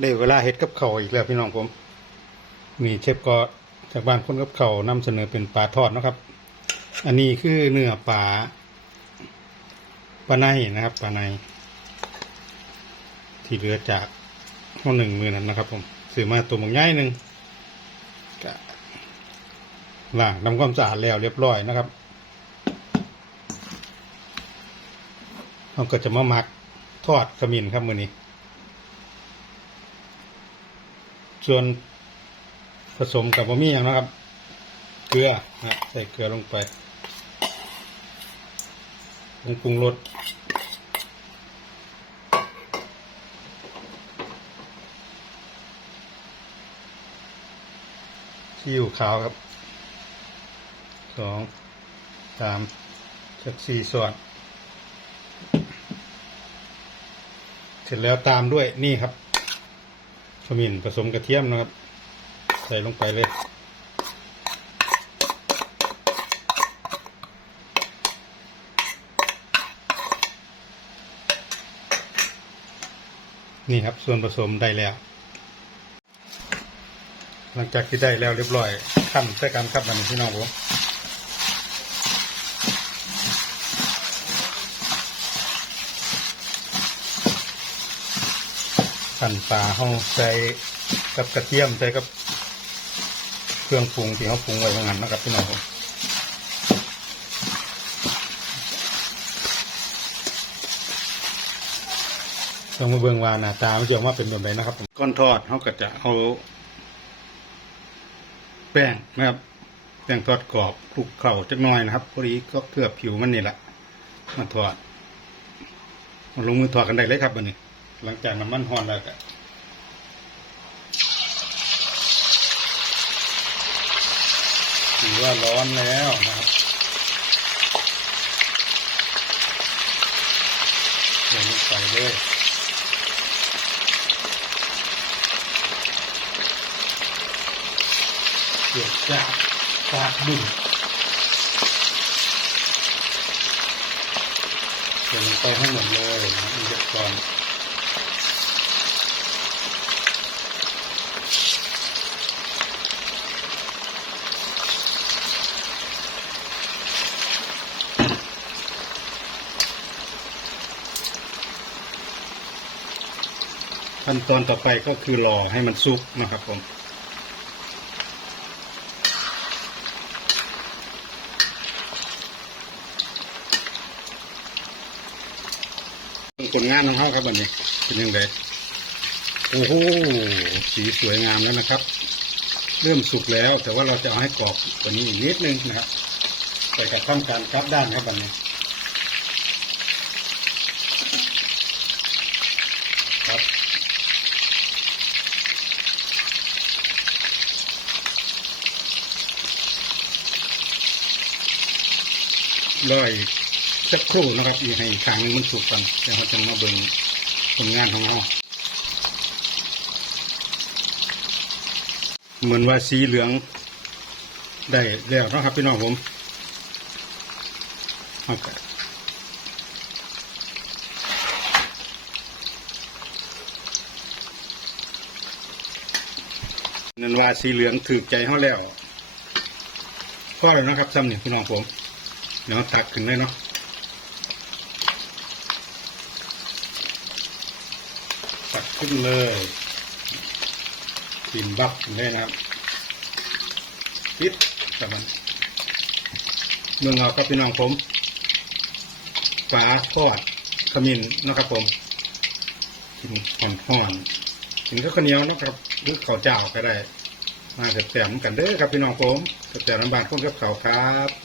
ได้เวลาเฮ็ดกับเขาอีกแล้วพี่น้องผม มีเชฟก็จากบ้านคนกับเขาวนำเสนอเป็นปลาทอดนะครับ อันนี้คือเนื้อปลาปลาในนะครับปลาใน ที่เหลือจากข้อหนึ่งมือนั้นนะครับ ผมซื้อมาตัวมังง่ายหนึ่งก็ล้างทำความสะอาดแล้วเรียบร้อยนะครับเราก็จะมาหมักทอดขมิ้นครับมือนี้ ส่วนผสมกับบะหมี่อย่างนะครับ เกลือนะใส่เกลือลงไปปรุงปรุงรสซีอิ๊วขาวครับสองสามสักสี่ส่วน เสร็จแล้วตามด้วยนี่ครับ ขมิ้นผสมกระเทียมนะครับ ใส่ลงไปเลย นี่ครับส่วนผสมได้แล้ว หลังจากที่ได้แล้วเรียบร้อยขั้นใส่กันครับมันพี่น้องผม ขั้นปลาห้องใส่กับกระเทียมใส่กับ เครื่องปรุงที่เขาปรุงไว้ทางนั้นนะครับพี่น้องผมต้องมาเบิ่งว่าหน้าตามันจะออกมาเป็นแบบไหนนะครับผมก้อนทอดเขาก็จะเอาแป้งนะครับแป้งทอดกรอบคลุกเข่าจักหน่อยนะครับพอดีก็เคลือบผิวมันนี่แหละมาทอดมาลงมือทอดกันได้เลยครับวันนี้ หลังจากน้ำมันร้อนแล้วก็ถือว่าร้อนแล้วนะครับใส่ลงไปเลยเดือดจ้าปากบุ่นใส่ลงไปให้หมดเลยนะอีกก่อน ขั้นตอนต่อไปก็คือรอให้มันสุกนะครับผมผลงานของเขาครับแบบนี้เป็นยังไงโอ้โหสีสวยงามแล้วนะครับ เริ่มสุกแล้ว แต่ว่าเราจะเอาให้กรอบกว่านี้อีกนิดนึงนะครับใส่กับข้ามการกลับด้านครับแบบนี้ ร้อยสักครู่นะครับ อีกให้อีกครั้งนึงมันสุกก่อนแล้วเราจะมาเบิ่งผลงานของเราเหมือนว่าสีเหลือง ได้แล้วนะครับพี่น้องผมนันว่าสีเหลืองถือใจเขาแล้วก็แล้วนะครับซ้ำนี่พี่น้องผม เดี๋ยวตักขึ้นได้เนาะตักขึ้นเลยกินบักขึ้นได้นะครับปิดกับมันเมืองเราก็พี่น้องผมปลาทอดขมิ้นนะครับผมกินห่อนห่อนกินข้าวเหนียวนะครับหรือข้าวเจ้าก็ได้มาแซ่บๆกันเด้อครับพี่น้องผมแซ่บๆน้ำบานคนกับข้าวครับ